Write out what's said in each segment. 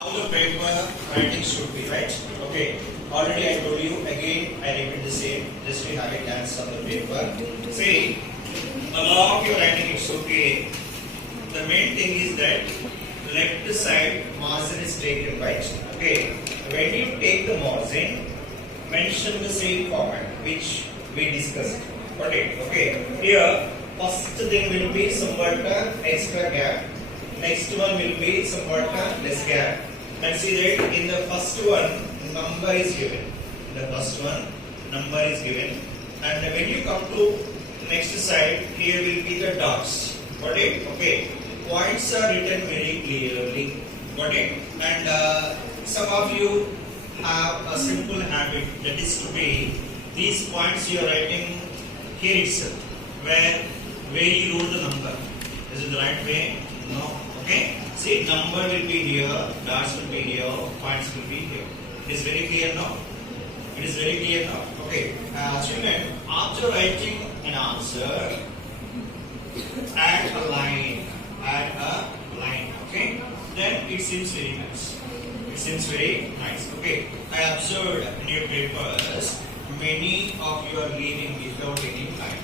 How the paper writing should be, right? Okay. Already I told you, again I repeat the same, just to have a glance on the paper. See, along your writing it's okay. The main thing is that left side margin is taken, right? Okay. When you take the margin, mention the same format which we discussed. Got it? Okay. Here, first thing will be somewhat extra gap. Next one will be somewhat less gap. And see that in the first one, number is given. In the first one, number is given. And when you come to next side, here will be the dots. Got it? Okay. Points are written very clearly. Got it? And some of you have a simple habit, that is to be these points you are writing here itself, where you wrote the number. Is it the right way? No. Okay. See, number will be here, dots will be here, points will be here. It is very clear now. It is very clear now. Okay. Children, after writing an answer, add a line. Add a line. Okay. Then it seems very nice. It seems very nice. Okay. I observed in your papers, many of you are leaving without any line.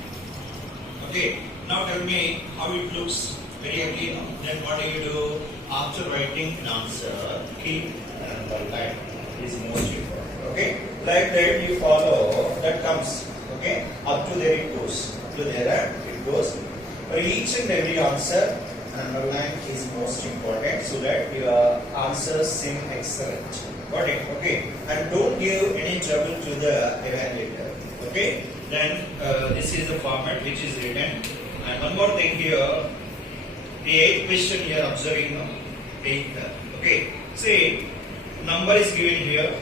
Okay. Now tell me how it looks. Very ugly, no? Then what do you do? After writing an answer, keep another line. It is most important. Okay? Like that you follow, that comes. Okay? Up to there it goes. Up to there it goes. For each and every answer, an underline is most important so that your answers seem excellent. Got it? Okay? And don't give any trouble to the evaluator. Okay? Then this is the format which is written. And one more thing here. The 8th question you are observing now. 8th. Okay. Say, number is given here.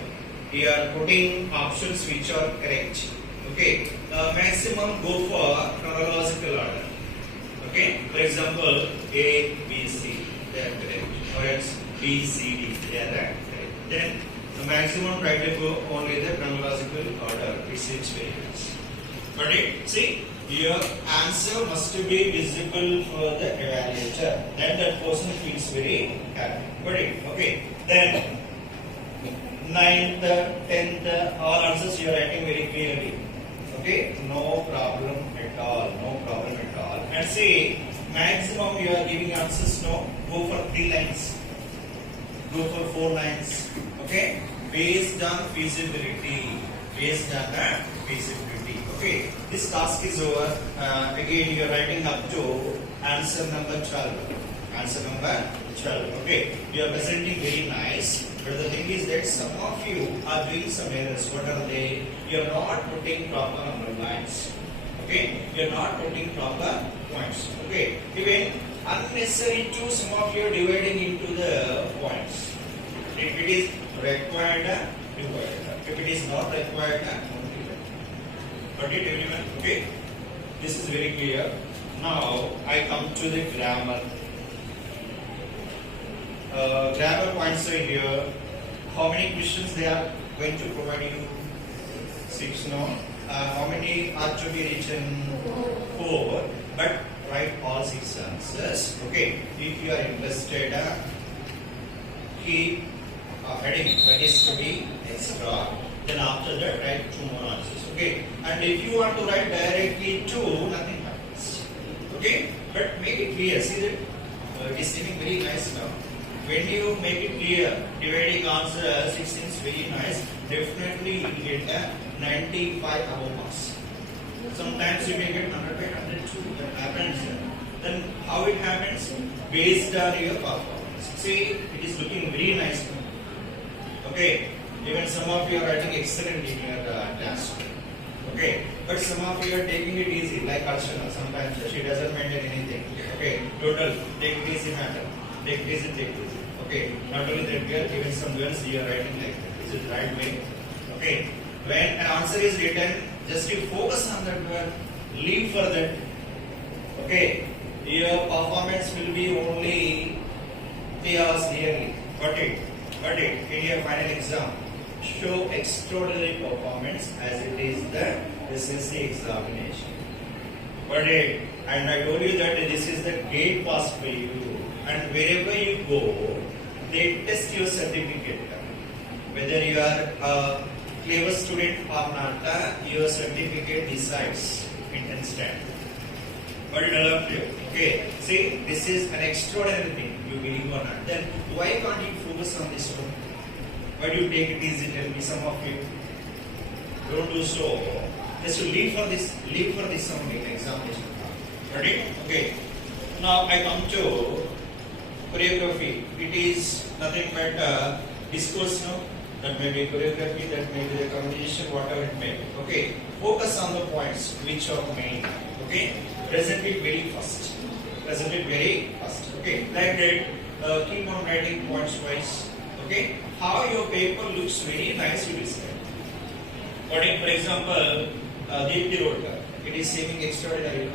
We are putting options which are correct. Okay. Maximum go for chronological order. Okay. For example, A, B, C. They are correct. Or else B, C, D. They are correct. Then the maximum try to go only the chronological order. It seems very nice. But see. Your answer must be visible for the evaluator. Then that person feels very happy. Got it? Okay. Then 9th, 10th, all answers you are writing very clearly. Okay? No problem at all. No problem at all. And see, maximum you are giving answers no. Go for 3 lines. Go for 4 lines. Okay? Based on feasibility. Based on feasibility. Okay, this task is over. Again, you are writing up to answer number 12. Answer number 12. Okay, you are presenting very nice, but the thing is that some of you are doing some errors. What are they? You are not putting proper number lines. Okay, you are not putting proper points. Okay, even unnecessary to some of you are dividing into the points. If it is required, divide. If it is not required, got it, everyone? Okay. This is very clear. Now I come to the grammar. Grammar points are here. How many questions they are going to provide you? 6, no. How many are to be written? 4. But write all 6 answers. Okay. If you are interested, keep heading. That is to be extra. Then after that, write 2 more answers. Okay, and if you want to write directly 2, nothing happens. Okay, but make it clear. See that it is seeming very nice now. When you make it clear, dividing answers, it seems very nice. Definitely you will get a 95 above marks. Sometimes you may get 100, 102. That happens. Then how it happens? Based on your performance. See, it is looking very nice now. Okay, even some of you are writing excellent in your task. Okay, but some of you are taking it easy, like Arshana. Sometimes she doesn't maintain anything. Okay, total, take it easy matter. Take it easy, take it easy. Okay, not only that girl, even some girls you are writing like that. This is the right way. Okay, when an answer is written, just you focus on that girl, leave for that. Okay, your performance will be only 3 hours nearly. Got it? Got it? In your final exam. Show extraordinary performance as it is the SSC examination. But and I told you that this is the gate pass for you, and wherever you go, they test your certificate. Whether you are a clever student or not, your certificate decides in instant. What did I love you? Okay, see, this is an extraordinary thing, you believe or not. Then why can't you focus on this one? Why do you take it easy? Tell me, some of you. Don't do so. Just to leave for this only examination. Ready? Okay. Now I come to choreography. It is nothing but discourse, no? That may be choreography, that may be the composition, whatever it may be. Okay. Focus on the points which are main. Okay. Present it very fast. Present it very fast. Okay. Like that. Keep on writing points wise. Okay. How your paper looks very nice, you will say. But for example, Deepthi wrote, it is seeming extraordinary,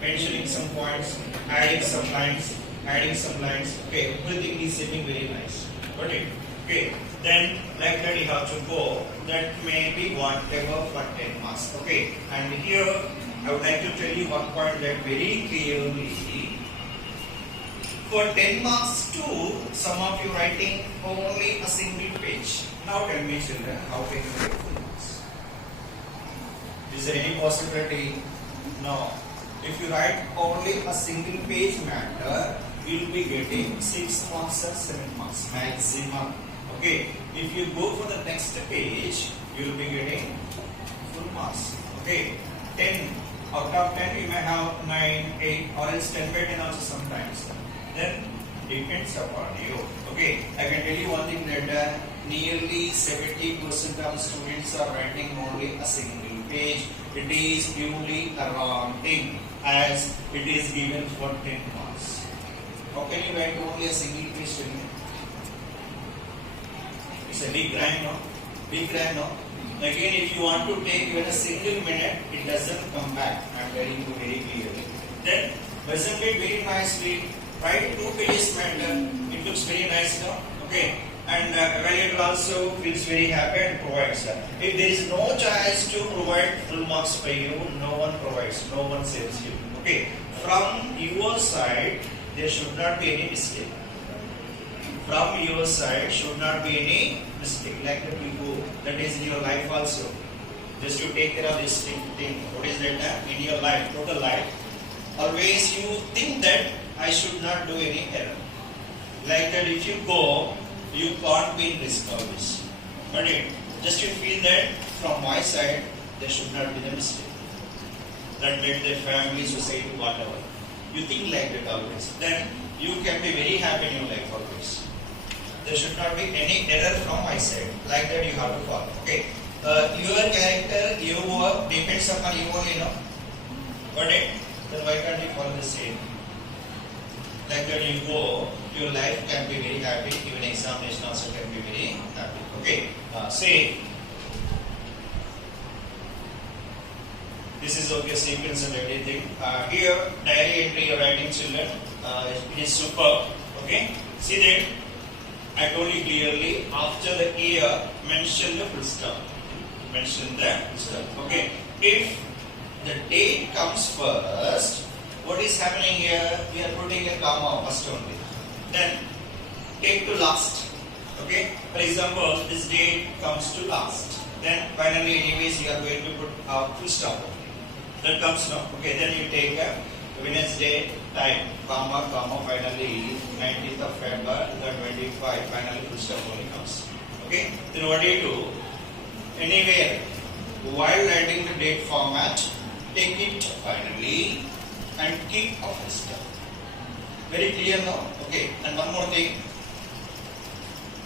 mentioning some points, adding some lines, okay, everything is seeming very nice. Got it? Okay, then like that you have to go, that may be whatever for 10 marks. Okay, and here I would like to tell you one point that very clearly, for 10 marks too, some of you writing only a single page. Now tell me children, how can you get full marks? Is there any possibility? No. If you write only a single page matter, you will be getting 6 marks or 7 marks maximum. Okay. If you go for the next page, you will be getting full marks. Okay. 10 out of 10 you may have 9, 8 or else 10 by 10 also sometimes. Then depends upon you. Okay. I can tell you one thing that nearly 70% of students are writing only a single page. It is purely a wrong thing as it is given for 10 marks. How can you write only a single page? It's a big crime, no? Big crime, no? Again, if you want to take even a single minute, it doesn't come back. I am telling you very clearly. Then present it very nicely. Write 2 pages matter. It looks very nice, no? Okay. And evaluator also feels very happy and provides. If there is no choice to provide full marks for you, no one provides, no one saves you. Okay, from your side, there should not be any mistake. From your side, should not be any mistake. Like that you go, that is in your life also. Just to take care of this thing. What is that in your life, total life? Always you think that I should not do any error. Like that, if you go, you can't be in risk always. But just you feel that from my side, there should not be the mistake. That made their family, society, whatever. You think like that always. Then you can be very happy in your life always. There should not be any error from my side. Like that you have to follow. Okay. Your character, your work depends upon you only, no? Got it? Then why can't you follow the same? Like that you go, your life can be very happy, even examination also can be very happy. Okay, say, this is okay, sequence and everything. Here, diary entry you're writing children, it is superb. Okay, see that, I told you clearly, after the year, mention the full stop. Mention the full stop. Okay, if the date comes first, what is happening here? We are putting a comma first only. Then take to last. Okay? For example, this date comes to last. Then finally, anyways, you are going to put a full stop. That comes now. Okay, then you take a Wednesday time, comma, finally 19th of February, 25, finally full stop only comes. Okay? Then what do you do? Anywhere, while writing the date format, take it finally and keep a full stop. Very clear now? Okay, and one more thing.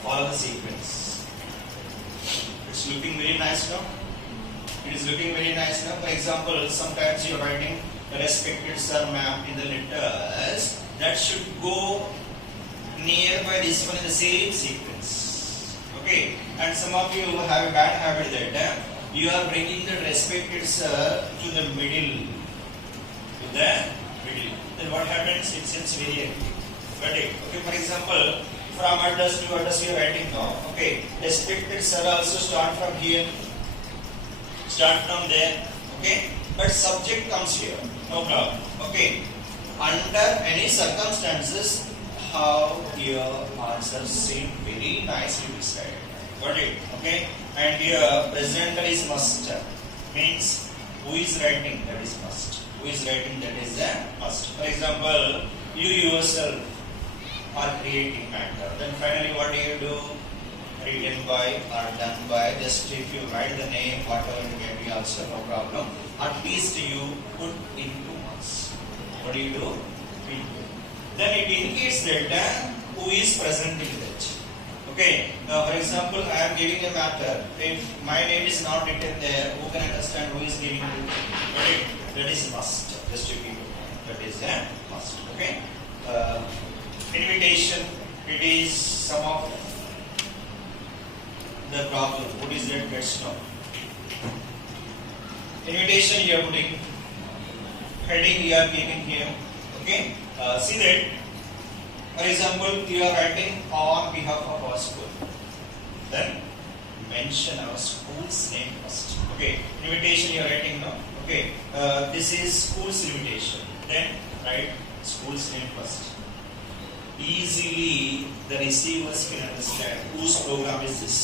Follow the sequence. It's looking very nice now. It is looking very nice now. For example, sometimes you are writing respected sir, ma'am in the letters. That should go nearby this one in the same sequence. Okay, and some of you have a bad habit that you are bringing the respected sir to the middle. Then what happens? It seems very okay. For example, from address to address you are writing now. Okay, respected sir also start from here. Start from there. Okay, but subject comes here. No problem. Okay, under any circumstances, how your answer seem very nicely decided. Got it? Okay. And here present is must means who is writing, that is must. Who is writing, that is a must. For example, you yourself are creating matter. Then finally what do? Written by or done by. Just if you write the name, whatever it may be also, no problem. At least you put into must. What do? Into. Then it indicates that who is present in that. Okay. Now, for example, I am giving a matter. If my name is not written there, who can understand who is giving it? Okay. That is must. Just to keep it. That is a must. Okay. Invitation. It is some of the problem. What is that? Let's know. Invitation you are putting. Heading you are giving here. Okay. See that. For example, you are writing on behalf of our school. Then mention our school's name first. Okay. Invitation you are writing now. Okay. This is school's invitation. Then write school's name first. Easily the receivers can understand whose program is this.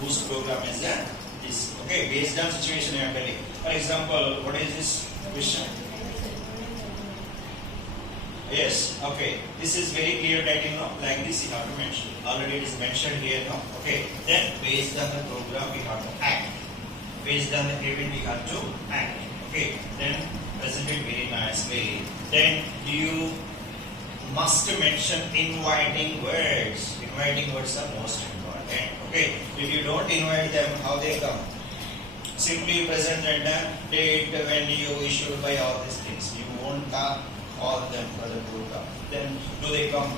Whose program is that? This. Okay. Based on situation I am telling. For example, what is this question? Yes, okay. This is very clear writing now. Like this you have to mention. Already it is mentioned here now. Okay. Then based on the program we have to act. Based on the event we have to act. Okay. Then present it very nicely. Then you must mention inviting words. Inviting words are most important. Okay. If you don't invite them, how they come? Simply present at the date when you issued by all these things. You won't all them for the program. Then do they come?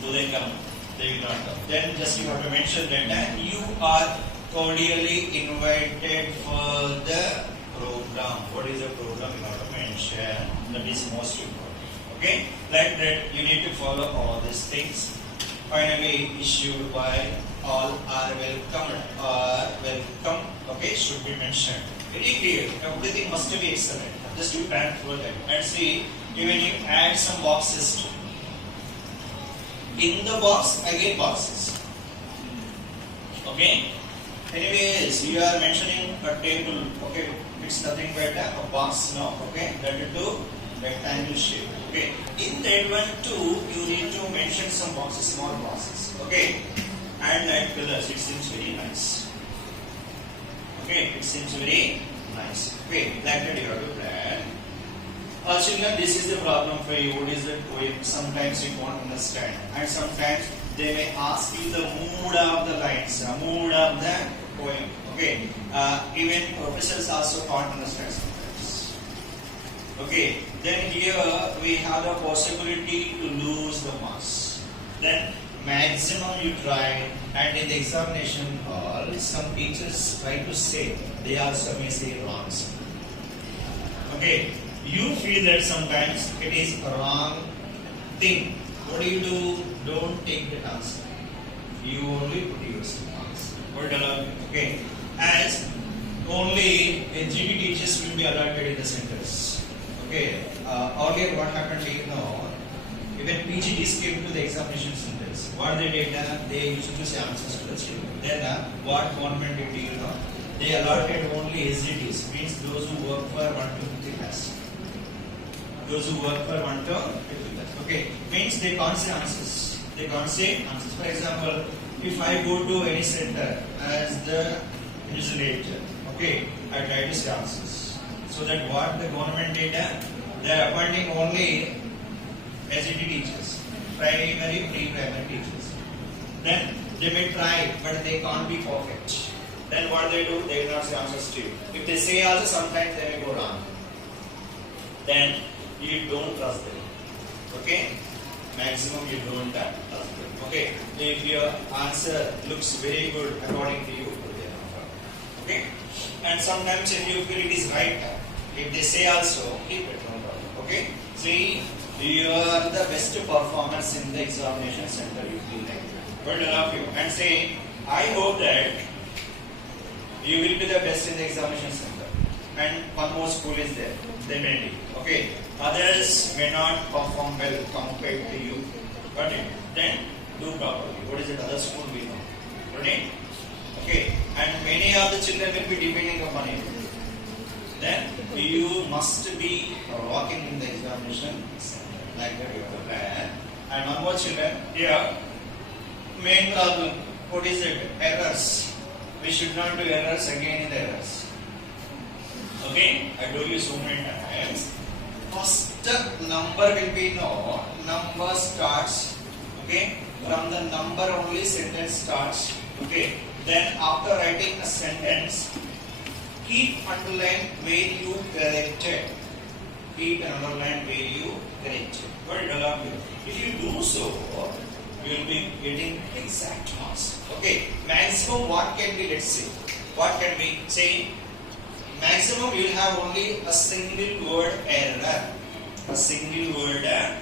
Do they come? They will not come. Then just you have to mention that you are cordially invited for the program. What is the program? You have to mention. That is most important. Okay? Like that you need to follow all these things. Finally issued by all are welcome. Okay, should be mentioned. Very clear. Everything must be excellent. Just you plan for that. And see, even you add some boxes too. In the box, again boxes. Okay? Anyways, you are mentioning a table. Okay? It's nothing but a box now. Okay? That will do rectangle shape. Okay? In that one too, you need to mention some boxes, small boxes. Okay? And that colors, it seems very nice. Okay? It seems very nice. Okay? Like that you have to plan. Children, this is the problem for you. What is the poem? Sometimes you won't understand, and sometimes they may ask you the mood of the lines, mood of the poem. Okay, even professors also can't understand sometimes. Okay, then here we have the possibility to lose the marks. Then maximum you try, and in the examination hall, some teachers try to say, they also may say wrong. Okay. You feel that sometimes it is a wrong thing. What do? Don't take the answer. You only put your answer. Okay. As only GT teachers will be allotted in the centers. Okay. Earlier what happened, you know, even PGDs came to the examination centers. What they did, they used to say answers to the children. Then what government did, you know, they allotted only SGTs, means those who work for 1 to 50 class. Those who work for 1 to 50 class. Okay, means they can't say answers. They can't say answers. For example, if I go to any center as the invigilator, okay, I try to say answers. So that what the government did, they are appointing only SGT teachers, primary, pre-primary teachers. Then they may try, but they can't be perfect. Then what they do, they will not say answers to you. If they say also, sometimes they may go wrong. Then you don't trust them. Okay? Maximum you don't trust them. Okay? If your answer looks very good according to you, okay? And sometimes if you feel it is right, if they say also, keep it, no problem. Okay? See, you are the best performance in the examination center, you feel like that. Good enough you. And say, I hope that you will be the best in the examination center. And one more school is there. They may be. Okay. Others may not perform well compared to you. Got it? Then do properly. What is it? Other school we know. Got it? Okay. And many of the children will be depending upon it. Then you must be walking in the examination like that you prepare. And one more children here. Main problem. What is it? Errors. We should not do errors again in the errors. Okay? I told you so many times. First number will be no. Number starts. Okay? From the number only sentence starts. Okay? Then after writing a sentence, keep underline where you corrected. Keep an underline where you corrected. What it allow you? If you do so, you will be getting exact marks. Okay? Maximum what can be, let's say. What can we say? Maximum you will have only a single word error. A single word error.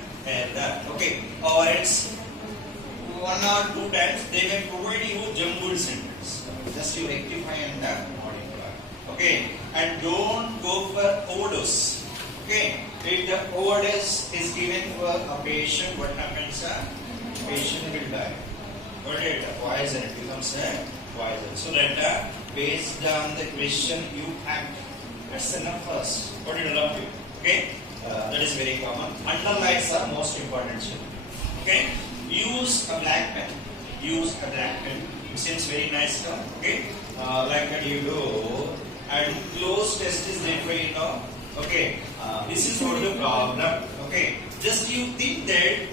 Okay? Or else 1 or 2 times they may provide you jumbled sentence. Just you rectify and modify. Okay? And don't go for overdose. Okay? If the overdose is given for a patient, what happens? Patient will die. What is poison? It becomes a poison. So that based on the question you act. That's enough first. What did I love you? Okay? That is very common. Underlines are most important. Okay? Use a black pen. Use a black pen. It seems very nice now. Okay? Like that you do. And close test is there for you now. Okay? This is not the problem. Okay? Just you think that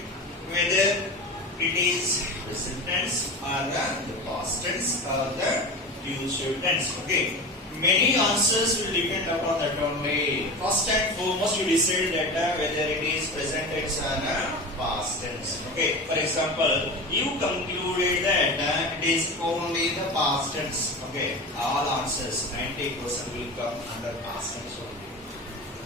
whether it is present tense or the past tense or the future tense. Okay? Many answers will depend upon that only. First and foremost, you decide that whether it is present tense or past tense. Okay. For example, you concluded that it is only the past tense. Okay. All answers 90% will come under past tense only.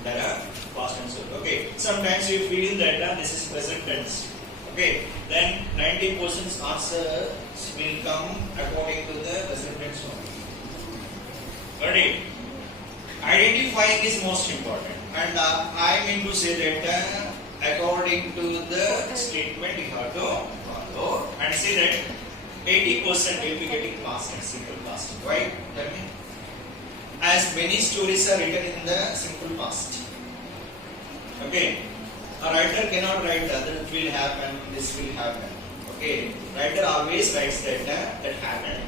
Under past tense only. Okay. Sometimes you feel that this is present tense. Okay. Then 90% answers will come according to the present tense only. Got it? Identifying is most important, and I mean to say that according to the statement you have to follow and say that 80% will be getting past tense, simple past. Why? Tell me. As many stories are written in the simple past. Okay. A writer cannot write that will happen, this will happen. Okay. Writer always writes that that happened.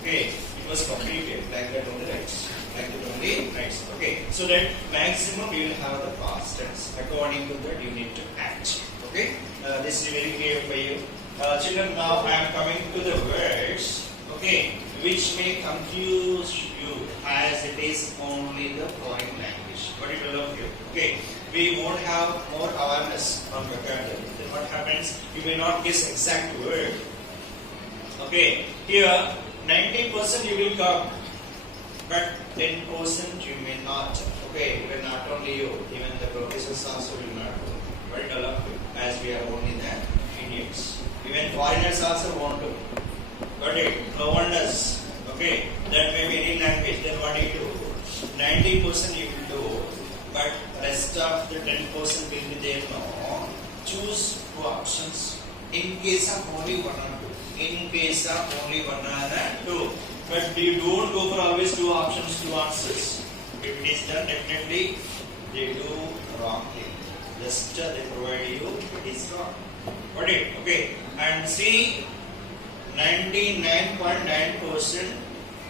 Okay. Was completed like that only writes. Like that only writes. Okay. So that maximum you will have the past tense. According to that you need to act. Okay. This is very clear for you. Children, now I am coming to the words. Okay. Which may confuse you as it is only the foreign language. What it will of you? Okay. We won't have more awareness on vocabulary. Then what happens? You may not guess exact word. Okay. Here 90% you will come, but 10% you may not. Okay, even not only you, even the professors also will not do. But as we are only the Indians. Even foreigners also won't do. Got it? No one does. Okay, that may be any language. Then what do you do? 90% you will do, but rest of the 10% will be there now. Choose 2 options. In case of only 1 or 2. In case of only 1 or 2. But you don't go for always 2 options, 2 answers. If it is done, definitely they do wrongly. Just they provide you, it is wrong. Got it? Okay. And see, 99.9%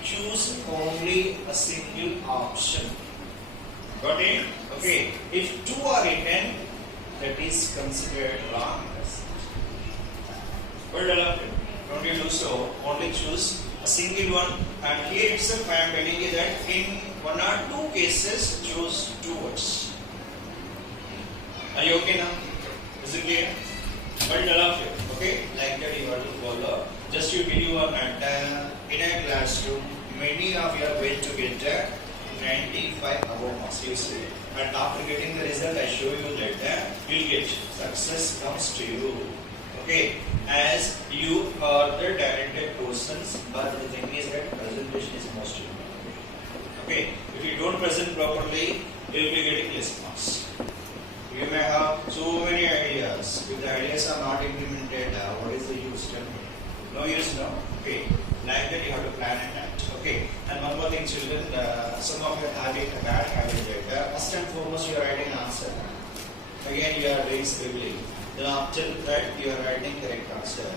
choose only a single option. Got it? Okay. If 2 are written, that is considered wrong. What don't you do so? Only choose a single one. And here itself I am telling you that in 1 or 2 cases choose 2 words. Are you okay now? Is it clear? But okay, like that you have to follow. Just you believe or not, in a classroom, many of you are going to get 95 above marks. You see. And after getting the result, I show you that you will get success comes to you. Okay, as you are the talented persons, but the thing is that presentation is most important. Okay, if you don't present properly, you will be getting less marks. You may have so many ideas, If the ideas are not implemented, what is the use? Tell me. No use, no. Okay. Like that, you have to plan and act. Okay. And one more thing, children. Some of you are having a bad habit. First and foremost, you are writing answer. Again, you are doing scribbling. Then after that, you are writing correct answer.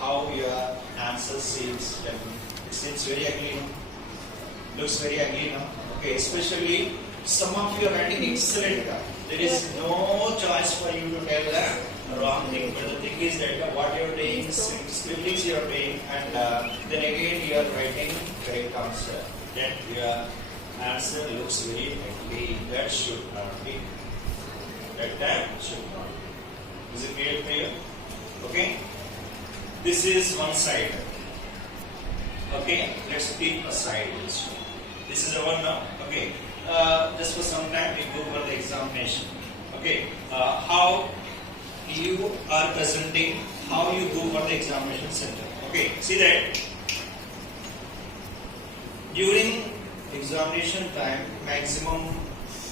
How your answer seems. Tell me. It seems very ugly. No? Looks very ugly. No? Okay. Especially some of you are writing excellent. There is no choice for you to tell the wrong thing. But the thing is that what you are doing, scribblings you are doing, and then again you are writing correct answer. Then your answer looks very ugly. That should not be. That should not be. Is it clear for you? Okay. This is one side. Okay. Let's keep aside this one. This is the one now. Okay. Just for some time we go for the examination. Okay, how you are presenting, how you go for the examination center. Okay, see that during examination time, maximum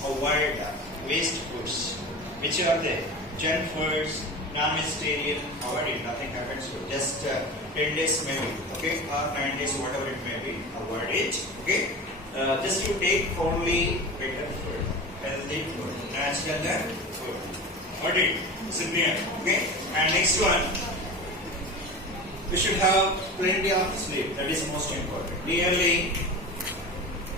avoid waste foods. Which are there? Junk foods, non-vegetarian, avoid it. Nothing happens to it. Just 10 days maybe. Okay, or 9 days, whatever it may be. Avoid it. Okay. Just you take only better food, healthy food, natural food. Got it? Is it clear? Okay. And next one, we should have plenty of sleep. That is most important. Nearly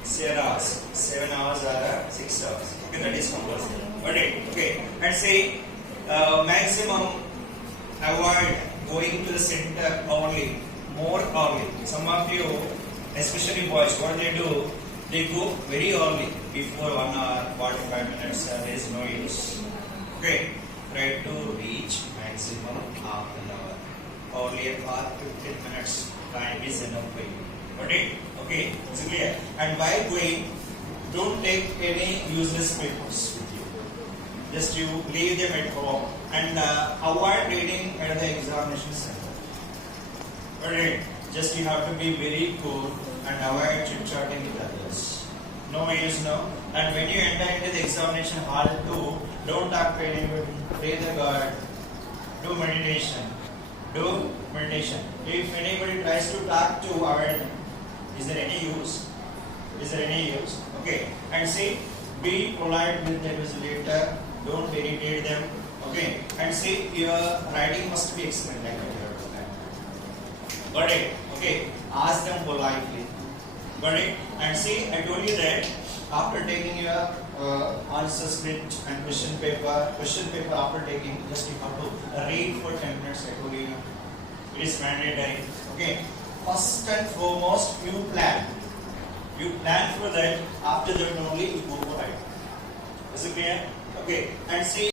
7 hours. 7 hours or 6 hours. Okay, that is compulsory. Got it? Okay. And say maximum avoid going to the center only, more early. Some of you, especially boys, what they do? They go very early, before 1 hour, 45 minutes, there is no use. Okay, try to reach maximum half an hour. Earlier or 15 minutes, time is enough for you. Got it? Okay, it's clear. And while going, don't take any useless papers with you. Just you leave them at home and avoid reading at the examination center. Got it? Just you have to be very cool and avoid chit-chatting with others. No use, no. And when you enter into the examination hall too, don't talk to anybody. Pray the God. Do meditation. Do meditation. If anybody tries to talk to avoid them. Is there any use? Is there any use? Okay. And see, be polite with the invigilator. Don't irritate them. Okay. And see, your writing must be excellent. Got it? Okay. Ask them politely. Got it? And see, I told you that after taking your answer script and question paper after taking, just you have to read for 10 minutes. I told you, it is mandatory. Okay. First and foremost, you plan. You plan for that. After that only you go for it. Is it clear? Okay. And see.